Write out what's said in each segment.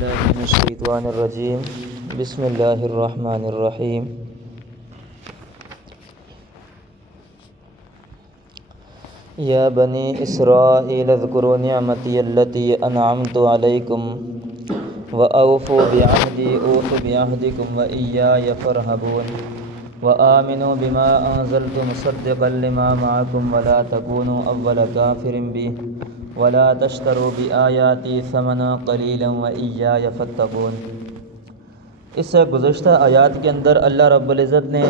بالله من الشيطان الرجيم بسم الله الرحمن الرحيم يا بني إسرائيل اذكروا نعمتي التي أنعمت عليكم وأوفوا بعهدي أوف بعهدكم وإياي فارهبون وآمنوا بما أنزلت مصدقا لما معكم ولا تكونوا أول كافر به ولا تشتروا بآياتي ثمنا قليلا وإياي فاتقون۔ اس سے گزشتہ آیات کے اندر اللہ رب العزت نے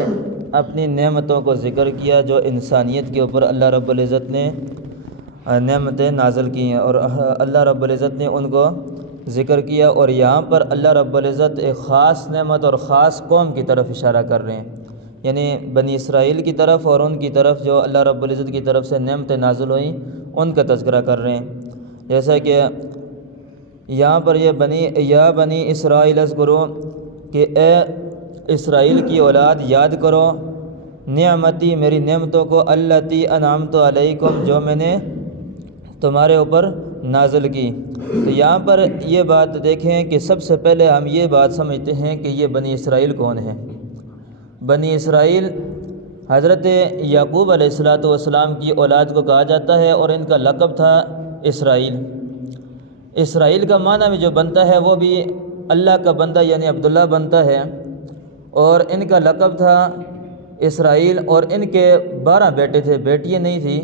اپنی نعمتوں کو ذکر کیا جو انسانیت کے اوپر اللہ رب العزت نے نعمتیں نازل کی ہیں، اور اللہ رب العزت نے ان کو ذکر کیا، اور یہاں پر اللہ رب العزت ایک خاص نعمت اور خاص قوم کی طرف اشارہ کر رہے ہیں، یعنی بنی اسرائیل کی طرف، اور ان کی طرف جو اللہ رب العزت کی طرف سے نعمتیں نازل ہوئیں ان کا تذکرہ کر رہے ہیں۔ جیسا کہ یہاں پر یا بنی اسرائیل اذکروا، کہ اے اسرائیل کی اولاد یاد کرو، نعمتی میری نعمتوں کو، التی انعمت علیکم جو میں نے تمہارے اوپر نازل کی۔ تو یہاں پر یہ بات دیکھیں کہ سب سے پہلے ہم یہ بات سمجھتے ہیں کہ یہ بنی اسرائیل کون ہیں۔ بنی اسرائیل حضرت یعقوب علیہ السلام کی اولاد کو کہا جاتا ہے، اور ان کا لقب تھا اسرائیل۔ اسرائیل کا معنی بھی جو بنتا ہے وہ بھی اللہ کا بندہ یعنی عبداللہ بنتا ہے، اور ان کا لقب تھا اسرائیل، اور ان کے 12 بیٹے تھے، بیٹیاں نہیں تھیں،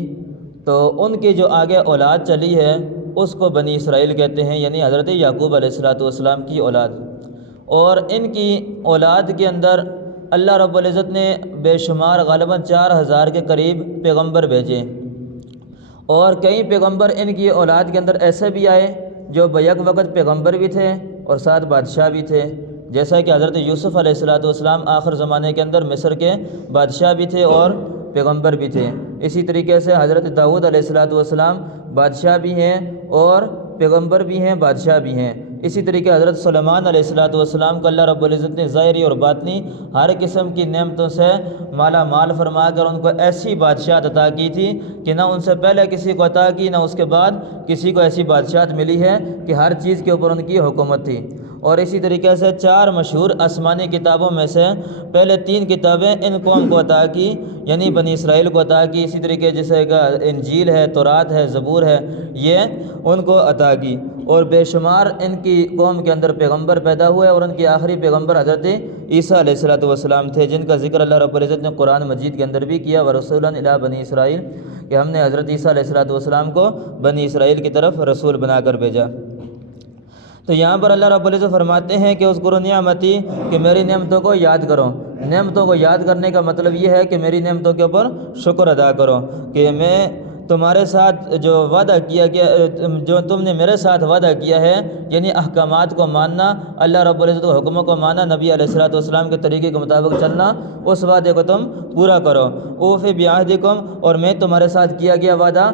تو ان کی جو آگے اولاد چلی ہے اس کو بنی اسرائیل کہتے ہیں، یعنی حضرت یعقوب علیہ السلام کی اولاد۔ اور ان کی اولاد کے اندر اللہ رب العزت نے بے شمار غالباً 4000 کے قریب پیغمبر بھیجے، اور کئی پیغمبر ان کی اولاد کے اندر ایسے بھی آئے جو بیک وقت پیغمبر بھی تھے اور ساتھ بادشاہ بھی تھے، جیسا کہ حضرت یوسف علیہ السلام آخر زمانے کے اندر مصر کے بادشاہ بھی تھے اور پیغمبر بھی تھے۔ اسی طریقے سے حضرت داؤد علیہ السلام بادشاہ بھی ہیں اور پیغمبر بھی ہیں، بادشاہ بھی ہیں۔ اسی طریقے حضرت سلیمان علیہ السلام کو اللہ رب العزت نے ظاہری اور باطنی ہر قسم کی نعمتوں سے مالا مال فرما کر ان کو ایسی بادشاہت عطا کی تھی کہ نہ ان سے پہلے کسی کو عطا کی، نہ اس کے بعد کسی کو ایسی بادشاہت ملی ہے کہ ہر چیز کے اوپر ان کی حکومت تھی۔ اور اسی طریقے سے 4 مشہور آسمانی کتابوں میں سے پہلے 3 کتابیں ان قوم کو عطا کی، یعنی بنی اسرائیل کو عطا کی۔ اسی طریقے جیسے کہ انجیل ہے، تورات ہے، زبور ہے، یہ ان کو عطا کی، اور بے شمار ان کی قوم کے اندر پیغمبر پیدا ہوئے، اور ان کی آخری پیغمبر حضرت عیسیٰ علیہ السلام تھے، جن کا ذکر اللہ رب العزت نے قرآن مجید کے اندر بھی کیا، ورسولا الی بنی اسرائیل، کہ ہم نے حضرت عیسیٰ علیہ السلام کو بنی اسرائیل کی طرف رسول بنا کر بھیجا۔ تو یہاں پر اللہ رب العزت فرماتے ہیں کہ اذکروا نعمتی، کہ میری نعمتوں کو یاد کرو۔ نعمتوں کو یاد کرنے کا مطلب یہ ہے کہ میری نعمتوں کے اوپر شکر ادا کرو، کہ میں تمہارے ساتھ جو وعدہ کیا گیا، جو تم نے میرے ساتھ وعدہ کیا ہے، یعنی احکامات کو ماننا، اللہ رب العزت کے حکموں کو ماننا، نبی علیہ السلام کے طریقے کے مطابق چلنا، اس وعدے کو تم پورا کرو۔ اوفی بعہدکم، اور میں تمہارے ساتھ کیا گیا وعدہ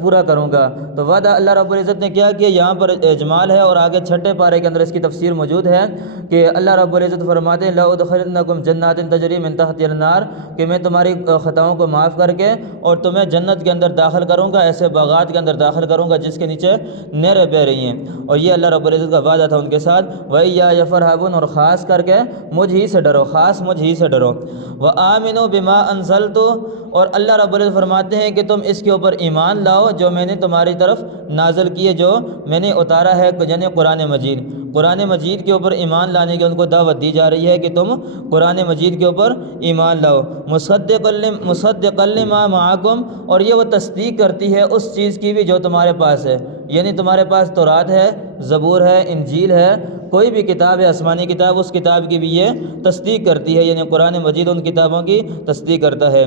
پورا کروں گا۔ تو وعدہ اللہ رب العزت نے کیا کہ یہاں پر اجمال ہے، اور آگے 6 پارے کے اندر اس کی تفسیر موجود ہے کہ اللہ رب العزت فرماتے ہیں لَأُدْخِلَنَّكُمْ جَنَّاتٍ تَجْرِي مِن تَحْتِهَا الْأَنْهَارُ، کہ میں تمہاری خطاؤں کو معاف کر کے اور تمہیں جنت کے اندر داخل کروں گا، ایسے باغات کے اندر داخل کروں گا جس کے نیچے نہریں بہہ رہی ہیں۔ اور یہ اللہ رب العزت کا وعدہ تھا ان کے ساتھ۔ وَإِيَّايَ فَارْهَبُونَ، اور خاص کر کے مجھ ہی سے ڈرو، خاص مجھ ہی سے ڈرو۔ وَآمِنُوا بِمَا أَنزَلْتُ، اور اللہ رب العزت فرماتے ہیں کہ تم اس کے اوپر ایمان لاؤ جو میں نے تمہاری طرف نازل کیے، جو میں نے اتارا ہے، یعنی قرآن مجید۔ قرآن مجید کے اوپر ایمان لانے کی ان کو دعوت دی جا رہی ہے کہ تم قرآن مجید کے اوپر ایمان لاؤ۔ مصدقا لما معکم، اور یہ وہ تصدیق کرتی ہے اس چیز کی بھی جو تمہارے پاس ہے، یعنی تمہارے پاس تورات ہے، زبور ہے، انجیل ہے، کوئی بھی کتاب ہے آسمانی کتاب، اس کتاب کی بھی یہ تصدیق کرتی ہے، یعنی قرآن مجید ان کتابوں کی تصدیق کرتا ہے۔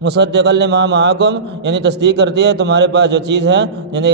مصدقا لما معکم، یعنی تصدیق کرتی ہے تمہارے پاس جو چیز ہے، یعنی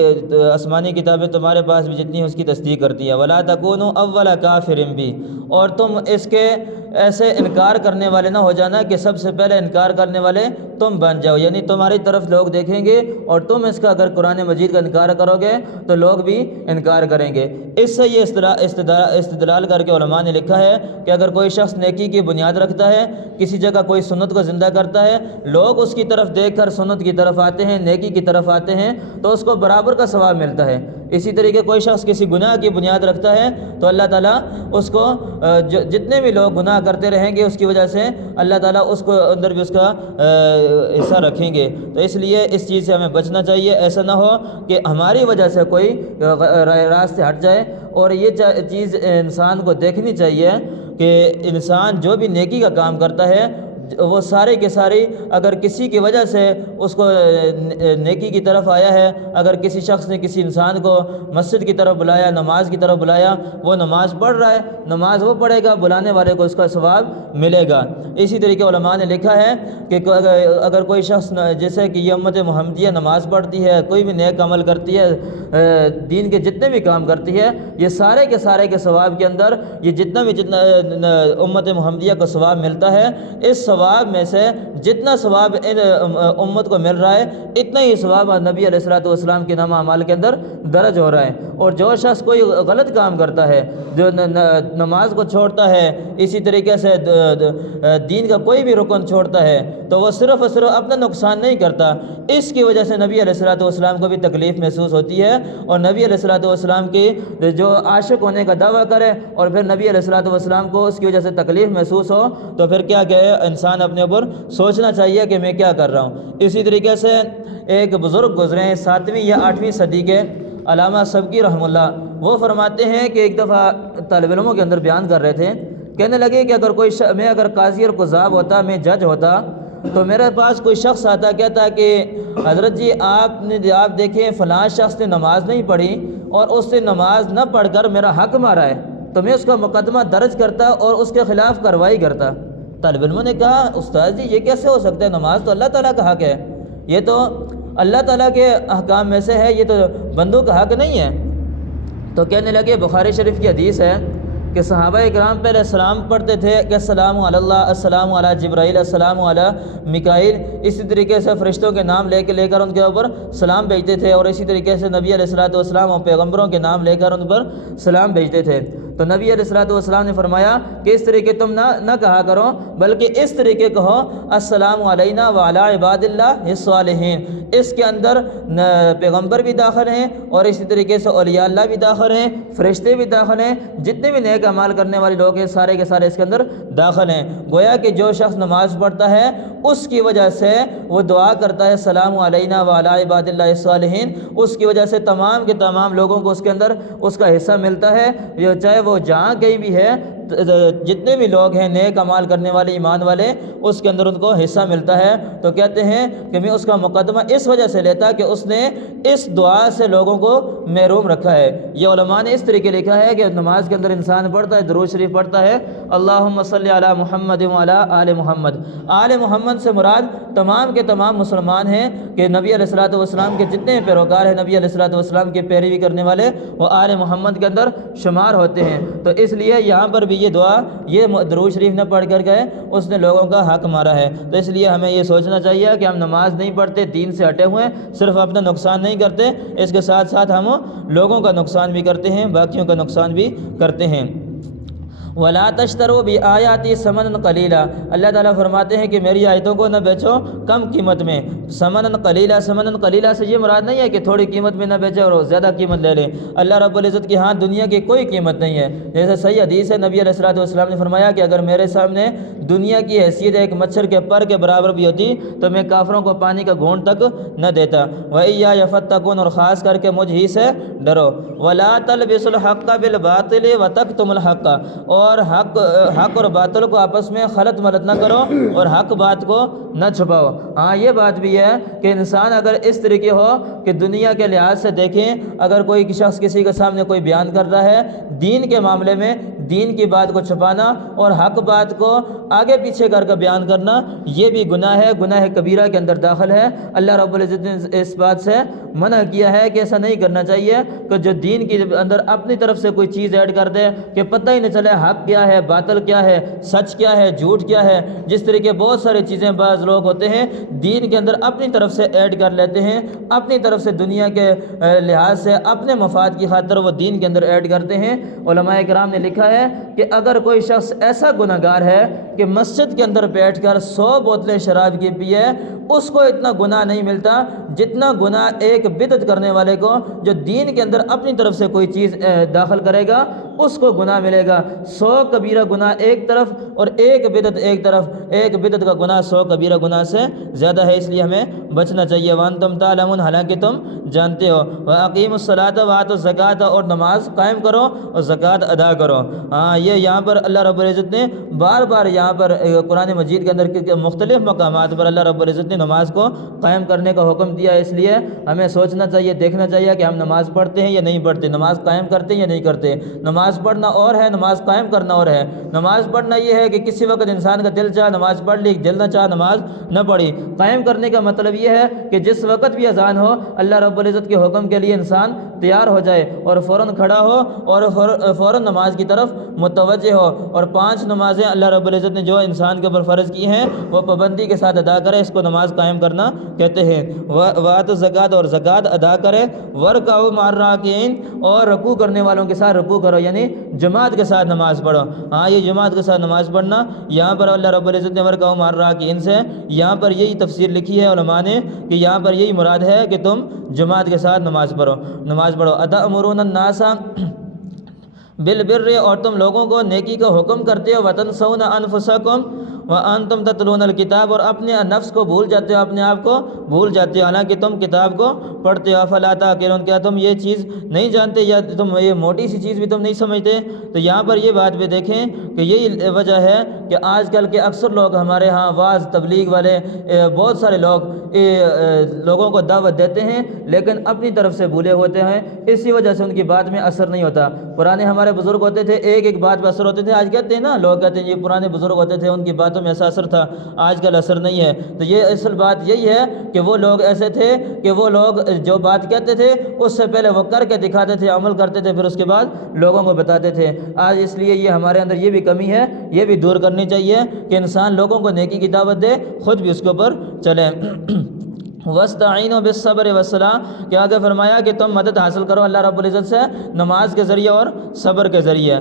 آسمانی کتابیں تمہارے پاس بھی جتنی ہیں اس کی تصدیق کرتی ہے۔ ولا تکونوا اول کافر بھی، اور تم اس کے ایسے انکار کرنے والے نہ ہو جانا کہ سب سے پہلے انکار کرنے والے تم بن جاؤ، یعنی تمہاری طرف لوگ دیکھیں گے اور تم اس کا اگر قرآن مجید کا انکار کرو گے تو لوگ بھی انکار کریں گے۔ اس سے یہ استدلال کر کے علماء نے لکھا ہے کہ اگر کوئی شخص نیکی کی بنیاد رکھتا ہے، کسی جگہ کوئی سنت کو زندہ کرتا ہے، لوگ اس کی طرف دیکھ کر سنت کی طرف آتے ہیں، نیکی کی طرف آتے ہیں، تو اس کو برابر کا ثواب ملتا ہے۔ اسی طریقے کوئی شخص کسی گناہ کی بنیاد رکھتا ہے تو اللہ تعالیٰ اس کو جتنے بھی لوگ گناہ کرتے رہیں گے اس کی وجہ سے اللہ تعالیٰ اس کو اندر بھی اس کا حصہ رکھیں گے۔ تو اس لیے اس چیز سے ہمیں بچنا چاہیے، ایسا نہ ہو کہ ہماری وجہ سے کوئی راستے ہٹ جائے۔ اور یہ چیز انسان کو دیکھنی چاہیے کہ انسان جو بھی نیکی کا کام کرتا ہے وہ سارے کے سارے اگر کسی کی وجہ سے اس کو نیکی کی طرف آیا ہے، اگر کسی شخص نے کسی انسان کو مسجد کی طرف بلایا، نماز کی طرف بلایا، وہ نماز پڑھ رہا ہے، نماز وہ پڑھے گا، بلانے والے کو اس کا ثواب ملے گا۔ اسی طریقے علماء نے لکھا ہے کہ اگر کوئی شخص جیسے کہ یہ امت محمدیہ نماز پڑھتی ہے، کوئی بھی نیک عمل کرتی ہے، دین کے جتنے بھی کام کرتی ہے، یہ سارے کے ثواب کے اندر یہ جتنا امت محمدیہ کو ثواب ملتا ہے، اس ثواب میں سے جتنا ثواب ان امت کو مل رہا ہے اتنا ہی ثواب نبی علیہ الصلوۃ والسلام کے نامہ اعمال کے اندر درج ہو رہا ہے۔ اور جو شخص کوئی غلط کام کرتا ہے، جو نماز کو چھوڑتا ہے، اسی طریقے سے دین کا کوئی بھی رکن چھوڑتا ہے، تو وہ صرف اور صرف اپنا نقصان نہیں کرتا، اس کی وجہ سے نبی علیہ الصلوۃ والسلام کو بھی تکلیف محسوس ہوتی ہے۔ اور نبی علیہ الصلوۃ والسلام کی جو عاشق ہونے کا دعویٰ کرے اور پھر نبی علیہ الصلوۃ والسلام کو اس کی وجہ سے تکلیف محسوس ہو تو پھر کیا کہ انسان اپنے اوپر سوچنا چاہیے کہ میں کیا کر رہا ہوں۔ اسی طریقے سے ایک بزرگ گزرے ہیں 7ویں یا 8ویں صدی کے، علامہ سبکی رحمہ اللہ، وہ فرماتے ہیں کہ ایک دفعہ طالب علموں کے اندر بیان کر رہے تھے، کہنے لگے کہ میں اگر قاضی اور قضاب ہوتا، میں جج ہوتا، تو میرے پاس کوئی شخص آتا، کہتا کہ حضرت جی آپ دیکھیں فلاں شخص نے نماز نہیں پڑھی اور اس نے نماز نہ پڑھ کر میرا حق مارا ہے، تو میں اس کا مقدمہ درج کرتا اور اس کے خلاف کارروائی کرتا۔ طالب علموں نے کہا استاد جی یہ کیسے ہو سکتا ہے، نماز تو اللہ تعالیٰ کا حق ہے، یہ تو اللہ تعالیٰ کے احکام میں سے ہے، یہ تو بندوں کا حق نہیں ہے۔ تو کہنے لگے بخاری شریف کی حدیث ہے کہ صحابہ اکرام پہلے سلام پڑھتے تھے کہ السلام علی اللہ، السلام علی جبرائیل، السلام علی میکائیل، اسی طریقے سے فرشتوں کے نام لے کر ان کے اوپر سلام بھیجتے تھے، اور اسی طریقے سے نبی علیہ الصلوۃ والسلام اور پیغمبروں کے نام لے کر ان پر سلام بھیجتے تھے۔ تو نبی علیہ الصلوۃ والسلام نے فرمایا کہ اس طریقے تم نہ کہا کرو، بلکہ اس طریقے کہو السلام علینا وعلی عباد اللہ الصالحین۔ اس کے اندر پیغمبر بھی داخل ہیں اور اسی طریقے سے اولیاء اللہ بھی داخل ہیں، فرشتے بھی داخل ہیں، جتنے بھی نیک اعمال کرنے والے لوگ ہیں سارے کے سارے اس کے اندر داخل ہیں۔ گویا کہ جو شخص نماز پڑھتا ہے اس کی وجہ سے وہ دعا کرتا ہے السلام علینا وعلی عباد اللہ الصالحین، اس کی وجہ سے تمام کے تمام لوگوں کو اس کے اندر اس کا حصہ ملتا ہے، چاہے وہ جہاں کہیں بھی ہے، جتنے بھی لوگ ہیں نیک اعمال کرنے والے ایمان والے اس کے اندر ان کو حصہ ملتا ہے۔ تو کہتے ہیں کہ میں اس کا مقدمہ اس وجہ سے لیتا کہ اس نے اس دعا سے لوگوں کو محروم رکھا ہے۔ یہ علماء نے اس طریقے لکھا ہے کہ نماز کے اندر انسان پڑھتا ہے، درود شریف پڑھتا ہے اللہم صلی علی محمد وعلی آل محمد۔ آل محمد سے مراد تمام کے تمام مسلمان ہیں کہ نبی علیہ الصلوۃ والسلام کے جتنے پیروکار ہیں، نبی علیہ الصلوۃ والسلام کی پیروی کرنے والے، وہ آل محمد کے اندر شمار ہوتے ہیں۔ تو اس لیے یہاں پر بھی یہ دعا، یہ درود شریف نہ پڑھ کر گئے، اس نے لوگوں کا حق مارا ہے۔ تو اس لیے ہمیں یہ سوچنا چاہیے کہ ہم نماز نہیں پڑھتے، دین سے ہٹے ہوئے، صرف اپنا نقصان نہیں کرتے، اس کے ساتھ ساتھ ہم لوگوں کا نقصان بھی کرتے ہیں، باقیوں کا نقصان بھی کرتے ہیں۔ وَلَا تَشْتَرُوا بِآيَاتِي ثَمَنًا قَلِيلًا، اللہ تعالیٰ فرماتے ہیں کہ میری آیتوں کو نہ بیچو کم قیمت میں۔ ثمنًا قلیلا، ثمنًا قلیلا سے یہ مراد نہیں ہے کہ تھوڑی قیمت میں نہ بیچے اور زیادہ قیمت لے لیں۔ اللہ رب العزت کے ہاں دنیا کی کوئی قیمت نہیں ہے۔ جیسے صحیح حدیث ہے، نبی علیہ الصلوۃ والسلام نے فرمایا کہ اگر میرے سامنے دنیا کی حیثیت ایک مچھر کے پر کے برابر بھی ہوتی تو میں کافروں کو پانی کا گھونٹ تک نہ دیتا۔ وَإِيَّايَ فَاتَّقُونِ، اور خاص کر کے مجھ ہی سے ڈرو۔ وَلَا تَلْبِسُوا الْحَقَّ بِالْبَاطِلِ وَتَكْتُمُوا الْحَقَّ، اور حق اور باطل کو آپس میں خلط ملط نہ کرو اور حق بات کو نہ چھپاؤ۔ ہاں یہ بات بھی ہے کہ انسان اگر اس طریقے ہو کہ دنیا کے لحاظ سے دیکھیں، اگر کوئی شخص کسی کے سامنے کوئی بیان کر رہا ہے دین کے معاملے میں، دین کی بات کو چھپانا اور حق بات کو آگے پیچھے کر کے بیان کرنا، یہ بھی گناہ ہے، گناہ کبیرہ کے اندر داخل ہے۔ اللہ رب العزت نے اس بات سے منع کیا ہے کہ ایسا نہیں کرنا چاہیے کہ جو دین کے اندر اپنی طرف سے کوئی چیز ایڈ کر دے کہ پتہ ہی نہ چلے حق کیا ہے، باطل کیا ہے، سچ کیا ہے، جھوٹ کیا ہے۔ جس طریقے بہت ساری چیزیں بعض لوگ ہوتے ہیں دین کے اندر اپنی طرف سے ایڈ کر لیتے ہیں، اپنی طرف سے دنیا کے لحاظ سے اپنے مفاد کی خاطر وہ دین کے اندر ایڈ کرتے ہیں۔ علماء کرام نے لکھا ہے کہ اگر کوئی شخص ایسا گنہگار ہے کہ مسجد کے اندر بیٹھ کر 100 بوتلیں شراب کی پیے، اس کو اتنا گناہ نہیں ملتا جتنا گناہ ایک بدعت کرنے والے کو، جو دین کے اندر اپنی طرف سے کوئی چیز داخل کرے گا اس کو گناہ ملے گا۔ 100 کبیرہ گناہ ایک طرف اور ایک بدعت ایک طرف، ایک بدعت کا گناہ 100 کبیرہ گناہ سے زیادہ ہے، اس لیے ہمیں بچنا چاہیے۔ وانتم تعلمون، حالانکہ تم جانتے ہو۔ واقیموا الصلاۃ وآتوا الزکوٰۃ، اور نماز قائم کرو اور زکوٰۃ ادا کرو۔ یہ یہاں پر اللہ رب العزت نے بار بار یہاں پر قرآن مجید کے اندر مختلف مقامات پر اللہ رب العزت نے نماز کو قائم کرنے کا حکم دیا، اس لیے ہمیں سوچنا چاہیے، دیکھنا چاہیے کہ ہم نماز پڑھتے ہیں یا نہیں پڑھتے، نماز قائم کرتے ہیں یا نہیں کرتے۔ نماز پڑھنا اور ہے، نماز قائم کرنا اور ہے۔ نماز پڑھنا یہ ہے کہ کسی وقت انسان کا دل چاہے نماز پڑھ لی، دل نہ چاہے نماز نہ پڑھی۔ قائم کرنے کا مطلب یہ ہے کہ جس وقت بھی اذان ہو، اللہ رب العزت کے حکم کے لیے انسان تیار ہو جائے اور فوراً کھڑا ہو اور فوراً نماز کی طرف متوجہ ہو، اور 5 نمازیں اللہ رب العزت نے جو انسان کے اوپر فرض کی ہیں وہ پابندی کے ساتھ ادا کرے، اس کو نماز قائم کرنا کہتے ہیں۔ وآتوا الزکوٰۃ، اور زکوٰۃ ادا کرے۔ وارکعوا مع الراکعین، اور رکوع کرنے والوں کے ساتھ رکوع کرو، یعنی جماعت کے ساتھ نماز پڑھو۔ یہ جماعت کے ساتھ نماز پڑھنا، یہاں پر اللہ رب العزت نے وارکعوا مع الراکعین سے یہاں پر یہی تفسیر لکھی ہے علماء نے کہ یہاں پر یہی مراد ہے کہ تم جماعت کے ساتھ نماز پڑھو۔ اتأمرون الناس بالبر، اور تم لوگوں کو نیکی کا حکم کرتے ہو۔ وتنسون انفسکم وانتم تتلون الکتاب، اور اپنے نفس کو بھول جاتے ہو، اپنے آپ کو بھول جاتے ہو حالانکہ تم کتاب کو پڑھتے ہو۔ افلا تعقلون، کیا تم یہ چیز نہیں جانتے یا تم یہ موٹی سی چیز بھی تم نہیں سمجھتے؟ تو یہاں پر یہ بات بھی دیکھیں کہ یہی وجہ ہے کہ آج کل کے اکثر لوگ ہمارے ہاں واعظ تبلیغ والے بہت سارے لوگوں کو دعوت دیتے ہیں لیکن اپنی طرف سے بھولے ہوتے ہیں، اسی وجہ سے ان کی بات میں اثر نہیں ہوتا۔ پرانے ہمارے بزرگ ہوتے تھے، ایک ایک بات پہ اثر ہوتے تھے۔ آج کہتے ہیں نا، لوگ کہتے ہیں یہ پرانے بزرگ ہوتے تھے ان کی باتوں میں ایسا اثر تھا، آج کل اثر نہیں ہے۔ تو یہ اصل بات یہی ہے کہ وہ لوگ ایسے تھے کہ وہ لوگ جو بات کہتے تھے اس سے پہلے وہ کر کے دکھاتے تھے، عمل کرتے تھے، پھر اس کے بعد لوگوں کو بتاتے تھے۔ آج اس لیے یہ ہمارے اندر یہ بھی کمی ہے، یہ بھی دور کرنی چاہیے کہ انسان لوگوں کو نیکی کی دعوت دے، خود بھی اس کے اوپر چلے۔ وَاسْتَعِينُوا بِالصَّبْرِ وَالصَّلَاةِ، کہ آگے فرمایا کہ تم مدد حاصل کرو اللہ رب العزت سے نماز کے ذریعے اور صبر کے ذریعے۔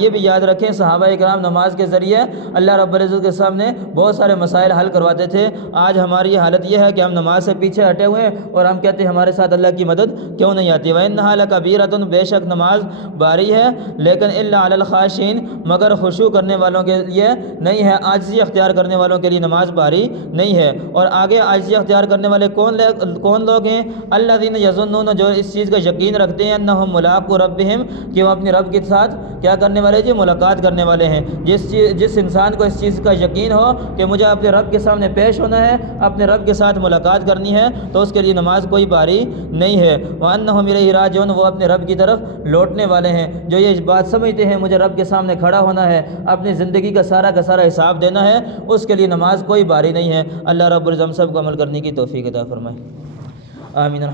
یہ بھی یاد رکھیں، صحابہ کرام نماز کے ذریعے اللہ رب العزت کے سامنے بہت سارے مسائل حل کرواتے تھے۔ آج ہماری حالت یہ ہے کہ ہم نماز سے پیچھے ہٹے ہوئے ہیں اور ہم کہتے ہیں ہمارے ساتھ اللہ کی مدد کیوں نہیں آتی۔ وَإِنَّهَا لَكَبِيرَةٌ، بے شک نماز باری ہے، لیکن إِلَّا عَلَى الْخَاشِعِينَ، مگر خشوع کرنے والوں کے لیے نہیں ہے، عاجزی اختیار کرنے والوں کے لیے نماز باری نہیں ہے۔ اور آگے عاجزی اختیار کرنے والے کون لوگ ہیں؟ الذین یظنون، جو اس چیز کا یقین رکھتے ہیں، انہم ملاقو ربہم، کہ وہ اپنے رب کے ساتھ کیا کرنے والے جی؟ ملاقات کرنے والے ہیں۔ جس انسان کو اس چیز کا یقین ہو کہ مجھے اپنے رب کے سامنے پیش ہونا ہے، اپنے رب کے ساتھ ملاقات کرنی ہے، تو اس کے لیے نماز کوئی باری نہیں ہے۔ وانہم الیہ راجعون، وہ اپنے رب کی طرف لوٹنے والے ہیں۔ جو یہ بات سمجھتے ہیں مجھے رب کے سامنے کھڑا ہونا ہے، اپنی زندگی کا سارا حساب دینا ہے، اس کے لیے نماز کوئی باری نہیں ہے۔ اللہ رب العزت ہم سب کو عمل کرنے کی توفیق عطا فرمائے، آمین۔